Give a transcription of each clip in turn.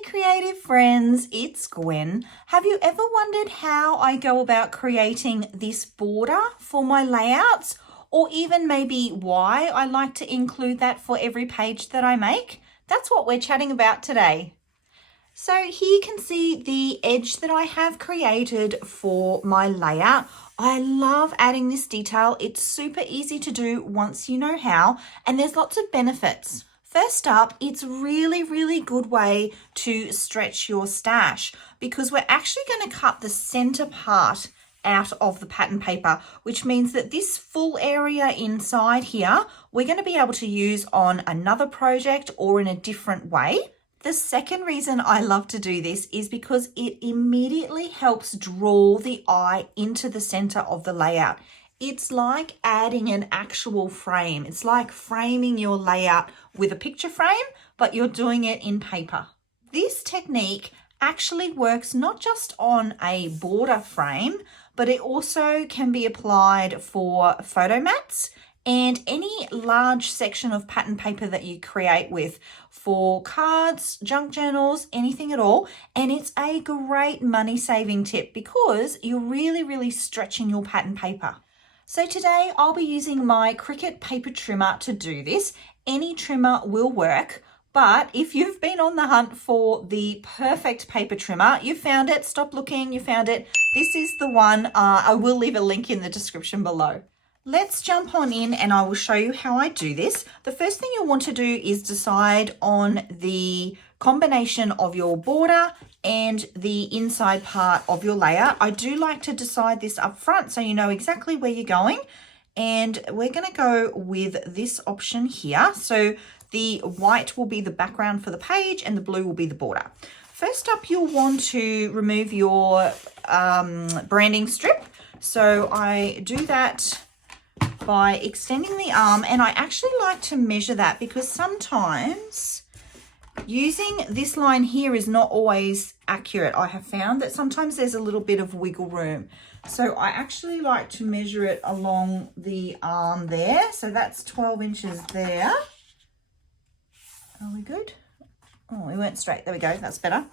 Hey creative friends, it's Gwen. Have you ever wondered how I go about creating this border for my layouts, or even maybe why I like to include that for every page that I make? That's what we're chatting about today. So here you can see the edge that I have created for my layout. I love adding this detail. It's super easy to do once you know how, and there's lots of benefits. First up, it's really good way to stretch your stash because we're actually going to cut the center part out of the pattern paper, which means that this full area inside here, we're going to be able to use on another project or in a different way. The second reason I love to do this is because it immediately helps draw the eye into the center of the layout. It's like adding an actual frame. It's like framing your layout with a picture frame, but you're doing it in paper. This technique actually works not just on a border frame, but it also can be applied for photo mats and any large section of pattern paper that you create with for cards, junk journals, anything at all. And it's a great money saving tip because you're really stretching your pattern paper. So today I'll be using my Cricut paper trimmer to do this. Any trimmer will work, but if you've been on the hunt for the perfect paper trimmer, you found it, stop looking, you found it. This is the one. I will leave a link in the description below. Let's jump on in and I will show you how I do this. The first thing you'll want to do is decide on the combination of your border and the inside part of your layout. I do like to decide this up front so you know exactly where you're going. And we're going to go with this option here. So the white will be the background for the page and the blue will be the border. First up, you'll want to remove your branding strip. So I do that by extending the arm, and I actually like to measure that because sometimes using this line here is not always accurate. I have found that sometimes there's a little bit of wiggle room. So I actually like to measure it along the arm there. So that's 12 inches there. Are we good? Oh, we went straight. There we go. That's better.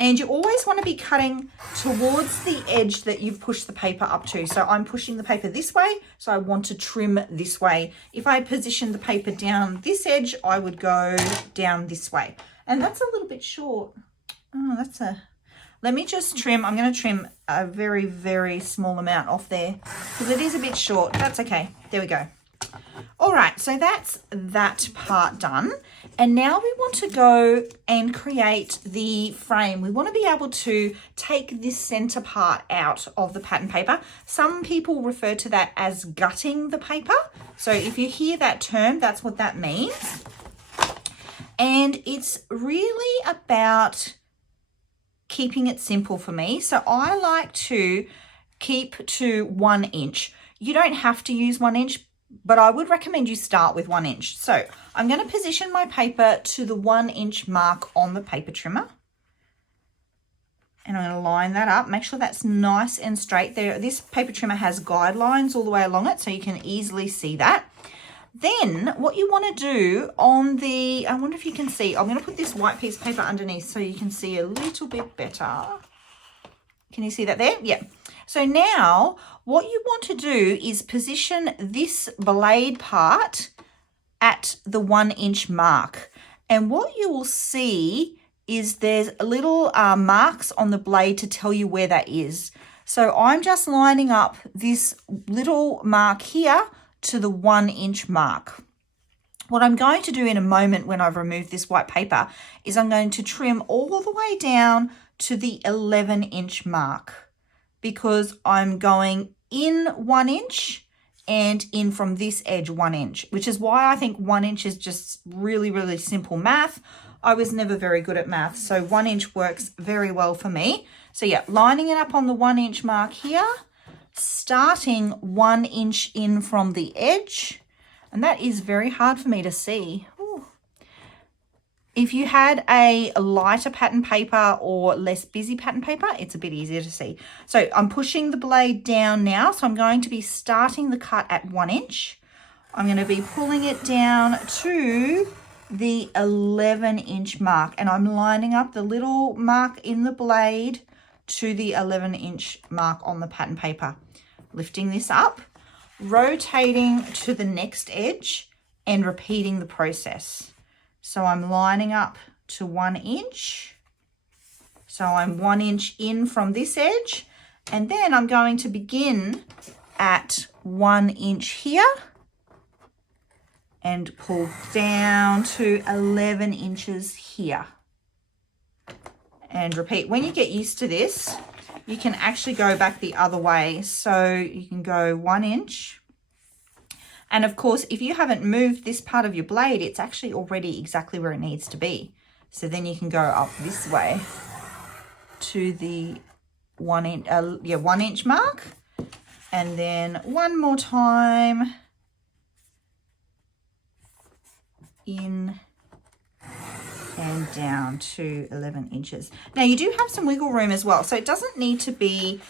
And you always want to be cutting towards the edge that you've pushed the paper up to. So I'm pushing the paper this way, so I want to trim this way. If I position the paper down this edge, I would go down this way. And that's a little bit short. Oh, let me just trim. I'm going to trim a very small amount off there because it is a bit short. That's okay. There we go. All right, so that's that part done. And now we want to go and create the frame. We want to be able to take this center part out of the pattern paper. Some people refer to that as gutting the paper. So if you hear that term, that's what that means. And it's really about keeping it simple for me. So I like to keep to 1 inch. You don't have to use 1 inch, but I would recommend you start with 1 inch. So I'm going to position my paper to the 1 inch mark on the paper trimmer. And I'm going to line that up. Make sure that's nice and straight there. This paper trimmer has guidelines all the way along it, so you can easily see that. Then what you want to do on the, I wonder if you can see, I'm going to put this white piece of paper underneath so you can see a little bit better. Can you see that there? Yeah. So now what you want to do is position this blade part at the 1 inch mark. And what you will see is there's little marks on the blade to tell you where that is. So I'm just lining up this little mark here to the 1 inch mark. What I'm going to do in a moment when I've removed this white paper is I'm going to trim all the way down to the 11 inch mark, because I'm going in 1 inch and in from this edge 1 inch, which is why I think 1 inch is just really simple math. I was never very good at math, so 1 inch works very well for me. So yeah, lining it up on the 1 inch mark here, starting 1 inch in from the edge, and that is very hard for me to see. Ooh. If you had a lighter pattern paper or less busy pattern paper, it's a bit easier to see. So I'm pushing the blade down now. So I'm going to be starting the cut at 1 inch. I'm going to be pulling it down to the 11-inch mark, and I'm lining up the little mark in the blade to the 11-inch mark on the pattern paper. Lifting this up, rotating to the next edge and repeating the process. So I'm lining up to 1 inch. So I'm 1 inch in from this edge, and then I'm going to begin at 1 inch here and pull down to 11 inches here. And repeat. When you get used to this, you can actually go back the other way. So you can go 1 inch. And of course, if you haven't moved this part of your blade, it's actually already exactly where it needs to be. So then you can go up this way to the 1 inch mark. And then one more time. In and down to 11 inches. Now you do have some wiggle room as well, so it doesn't need to be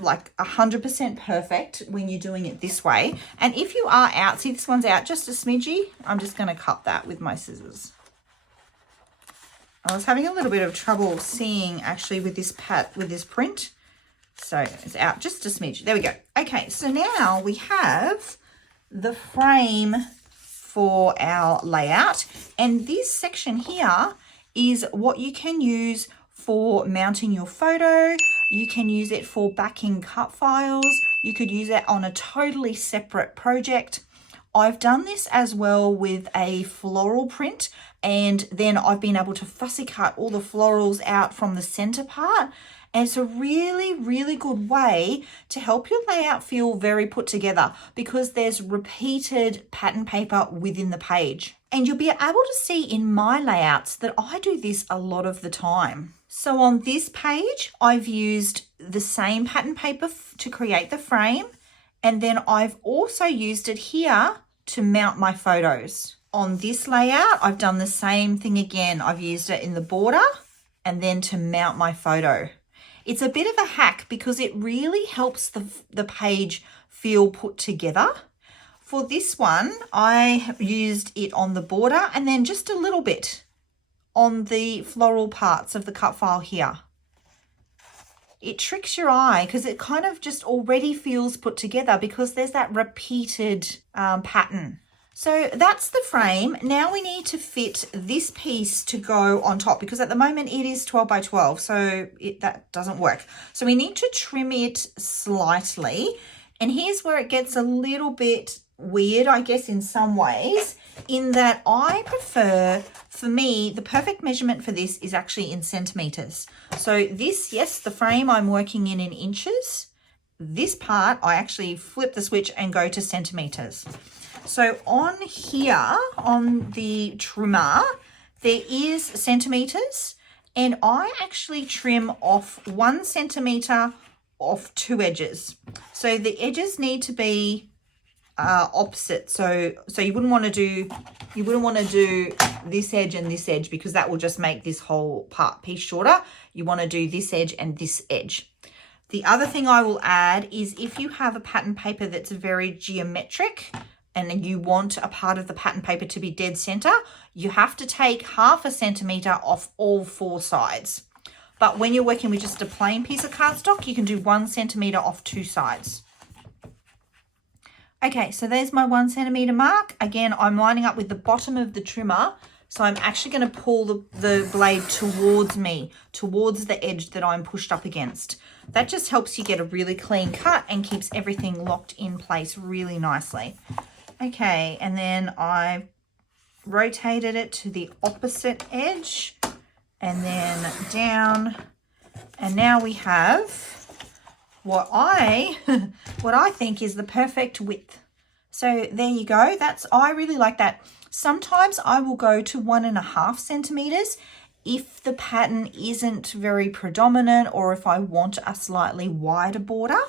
like 100% perfect when you're doing it this way. And if you are out, see this one's out just a smidgy, I'm just going to cut that with my scissors. I was having a little bit of trouble seeing actually with this print, so it's out just a smidge. There we go. Okay, so now we have the frame for our layout, and this section here is what you can use for mounting your photo. You can use it for backing cut files. You could use it on a totally separate project. I've done this as well with a floral print, and then I've been able to fussy cut all the florals out from the center part. And it's a really, really good way to help your layout feel very put together because there's repeated pattern paper within the page. And you'll be able to see in my layouts that I do this a lot of the time. So on this page, I've used the same pattern paper to create the frame. And then I've also used it here to mount my photos. On this layout, I've done the same thing again. I've used it in the border and then to mount my photo. It's a bit of a hack because it really helps the page feel put together. For this one, I have used it on the border and then just a little bit on the floral parts of the cut file here. It tricks your eye because it kind of just already feels put together because there's that repeated pattern. So that's the frame. Now we need to fit this piece to go on top because at the moment it is 12 by 12, so that doesn't work. So we need to trim it slightly. And here's where it gets a little bit weird, I guess, in some ways, in that I prefer, for me, the perfect measurement for this is actually in centimeters. So this, yes, the frame I'm working in inches. This part, I actually flip the switch and go to centimeters. So on here, on the trimmer, there is centimeters, and I actually trim off 1 centimeter off 2 edges. So the edges need to be opposite. So you wouldn't want to do this edge and this edge because that will just make this whole piece shorter. You want to do this edge and this edge. The other thing I will add is if you have a pattern paper that's very geometric, and you want a part of the pattern paper to be dead center, you have to take 0.5 centimeter off all 4 sides. But when you're working with just a plain piece of cardstock, you can do 1 centimeter off 2 sides. Okay, so there's my 1 centimeter mark. Again, I'm lining up with the bottom of the trimmer. So I'm actually going to pull the blade towards me, towards the edge that I'm pushed up against. That just helps you get a really clean cut and keeps everything locked in place really nicely. Okay, and then I rotated it to the opposite edge and then down. And now we have what I think is the perfect width. So there you go. I really like that. Sometimes I will go to 1.5 centimeters if the pattern isn't very predominant or if I want a slightly wider border.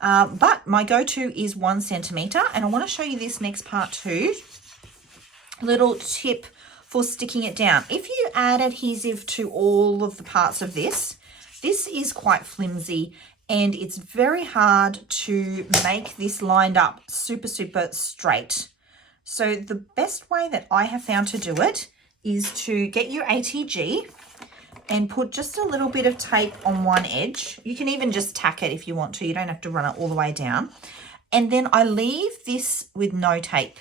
But my go-to is 1 centimeter, and I want to show you this next part too. Little tip for sticking it down. If you add adhesive to all of the parts of this is quite flimsy and it's very hard to make this lined up super straight. So the best way that I have found to do it is to get your ATG and put just a little bit of tape on one edge. You can even just tack it if you want to. You don't have to run it all the way down. And then I leave this with no tape.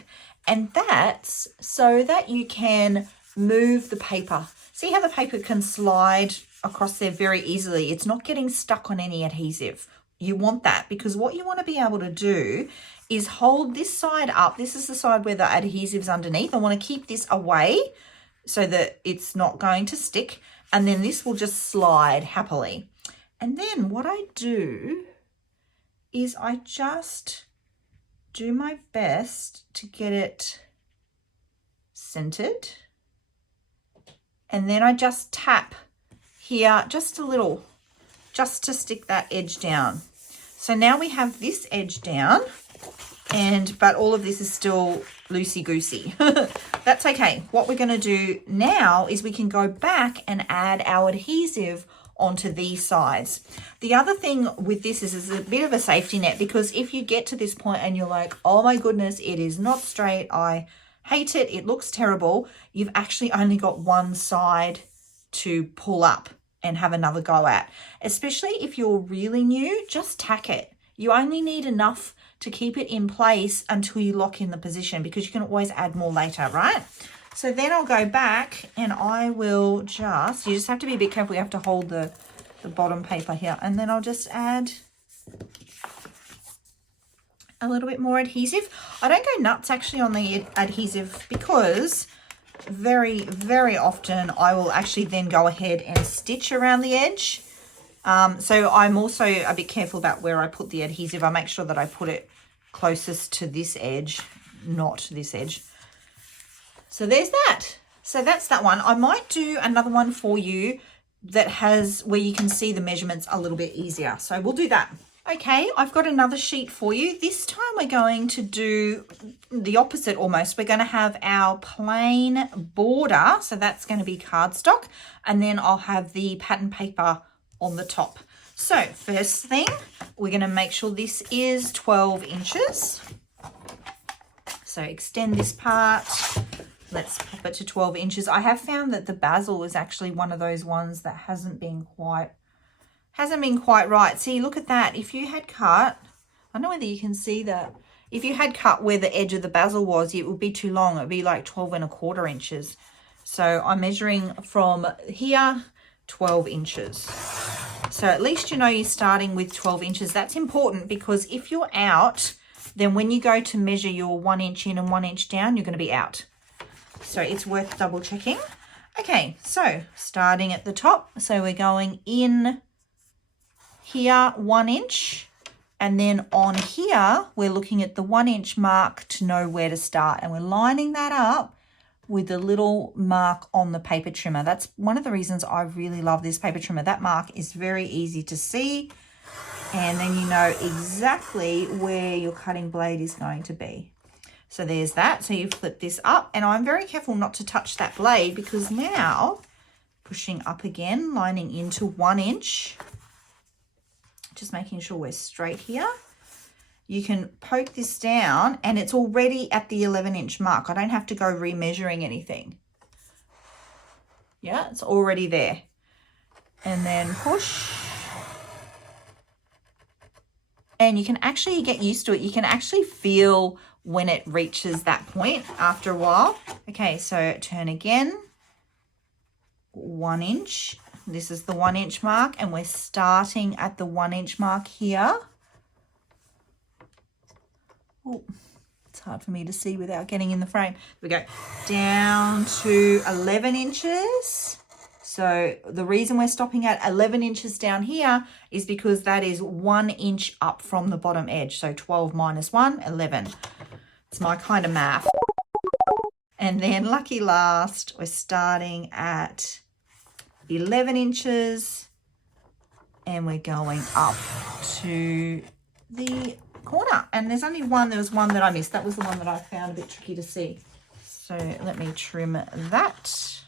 And that's so that you can move the paper. See how the paper can slide across there very easily? It's not getting stuck on any adhesive. You want that because what you want to be able to do is hold this side up. This is the side where the adhesive's underneath. I want to keep this away so that it's not going to stick. And then this will just slide happily. And then what I do is I just do my best to get it centered. And then I just tap here just a little, just to stick that edge down. So now we have this edge down, but all of this is still loosey-goosey. That's okay. What we're going to do now is we can go back and add our adhesive onto these sides. The other thing with this is a bit of a safety net, because if you get to this point and you're like, oh my goodness, it is not straight, I hate it, it looks terrible, you've actually only got one side to pull up and have another go at. Especially if you're really new, just tack it. You only need enough to keep it in place until you lock in the position, because you can always add more later, right? So then I'll go back and I will just, you just have to be a bit careful. You have to hold the bottom paper here. And then I'll just add a little bit more adhesive. I don't go nuts actually on the adhesive because very, very often I will actually then go ahead and stitch around the edge. So I'm also a bit careful about where I put the adhesive. I make sure that I put it closest to this edge, not this edge. So there's that. So that's that one. I might do another one for you that has where you can see the measurements a little bit easier. So we'll do that. Okay, I've got another sheet for you. This time we're going to do the opposite almost. We're going to have our plain border. So that's going to be cardstock. And then I'll have the pattern paper on the top. So first thing, we're going to make sure this is 12 inches. So extend this part. Let's pop it to 12 inches. I have found that the basil is actually one of those ones that hasn't been quite right. See, look at that. If you had cut, I don't know whether you can see that. If you had cut where the edge of the basil was, it would be too long. It would be like 12¼ inches. So I'm measuring from here, 12 inches. So at least you know you're starting with 12 inches. That's important because if you're out, then when you go to measure your 1 inch in and 1 inch down, you're going to be out. So it's worth double checking. Okay, so starting at the top. So we're going in here 1 inch, and then on here we're looking at the 1 inch mark to know where to start, and we're lining that up with the little mark on the paper trimmer. That's one of the reasons I really love this paper trimmer. That mark is very easy to see, and then you know exactly where your cutting blade is going to be. So there's that. So you flip this up, and I'm very careful not to touch that blade because now pushing up again, lining into 1 inch, just making sure we're straight here. You can poke this down and it's already at the 11 inch mark. I don't have to go remeasuring anything. Yeah, it's already there. And then push. And you can actually get used to it. You can actually feel when it reaches that point after a while. Okay, so turn again. 1 inch. This is the 1 inch mark, and we're starting at the 1 inch mark here. Oh, it's hard for me to see without getting in the frame. We go down to 11 inches. So the reason we're stopping at 11 inches down here is because that is 1 inch up from the bottom edge. So 12 minus 1, 11. It's my kind of math. And then lucky last, we're starting at 11 inches and we're going up to the corner. And there's only one, there was one that I missed. That was the one that I found a bit tricky to see. So let me trim that.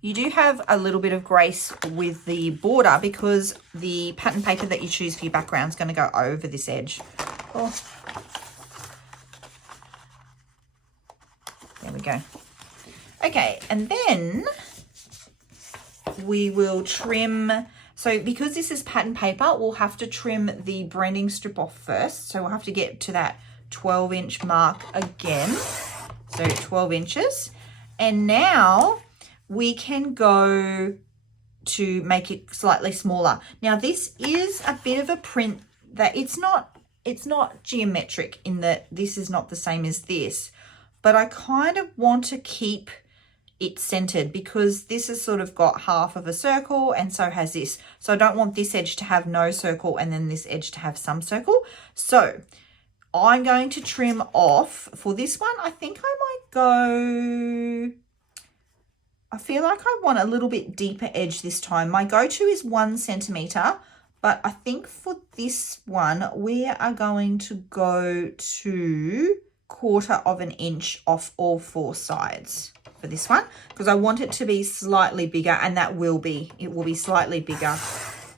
You do have a little bit of grace with the border because the pattern paper that you choose for your background is going to go over this edge. Oh. we go. Okay, and then we will trim. So because this is pattern paper, we'll have to trim the branding strip off first. So we'll have to get to that 12-inch mark again. So 12 inches. And now we can go to make it slightly smaller. Now this is a bit of a print that it's not geometric in that this is not the same as this, but I kind of want to keep it centered because this has sort of got half of a circle and so has this. So I don't want this edge to have no circle and then this edge to have some circle. So I'm going to trim off for this one. I think I might go, I feel like I want a little bit deeper edge this time. My go-to is 1 centimeter, but I think for this one, we are going to go to 1/4 of an inch off all 4 sides for this one, because I want it to be slightly bigger, and it will be slightly bigger.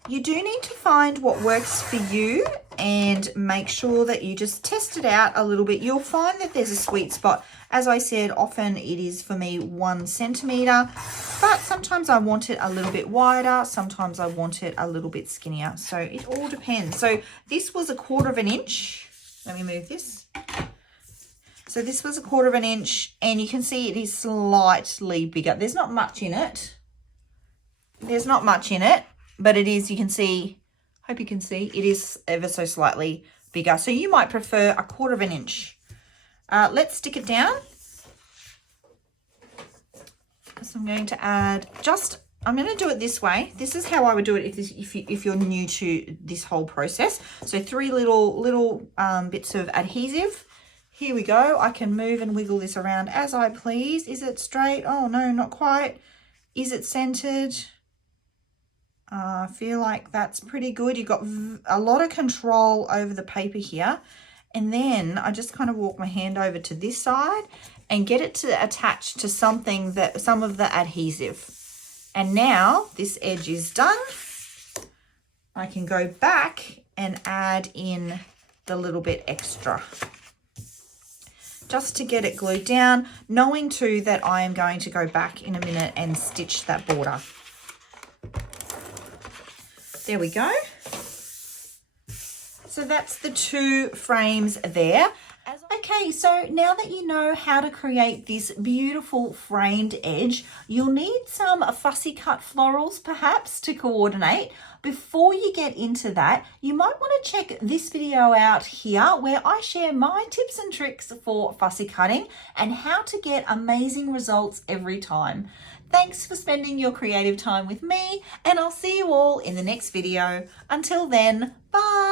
You do need to find what works for you and make sure that you just test it out a little bit. You'll find that there's a sweet spot. As I said, often it is for me 1 centimeter, but sometimes I want it a little bit wider. Sometimes I want it a little bit skinnier. So it all depends. So this was 1/4 of an inch. Let me move this. So this was 1/4 of an inch, and you can see it is slightly bigger. There's not much in it. There's not much in it, but it is, you can see, hope you can see, it is ever so slightly bigger. So you might prefer 1/4 of an inch. Let's stick it down. So I'm going to add I'm going to do it this way. This is how I would do it if you're new to this whole process. So 3 little bits of adhesive. Here we go. I can move and wiggle this around as I please. Is it straight? Oh no, not quite. Is it centered? I feel like that's pretty good. You've got a lot of control over the paper here. And then I just kind of walk my hand over to this side and get it to attach to some of the adhesive. And now this edge is done. I can go back and add in the little bit extra, just to get it glued down, knowing too that I am going to go back in a minute and stitch that border. There we go. So that's the 2 frames there. Okay, so now that you know how to create this beautiful framed edge, you'll need some fussy cut florals perhaps to coordinate. Before you get into that, you might want to check this video out here where I share my tips and tricks for fussy cutting and how to get amazing results every time. Thanks for spending your creative time with me, and I'll see you all in the next video. Until then, bye.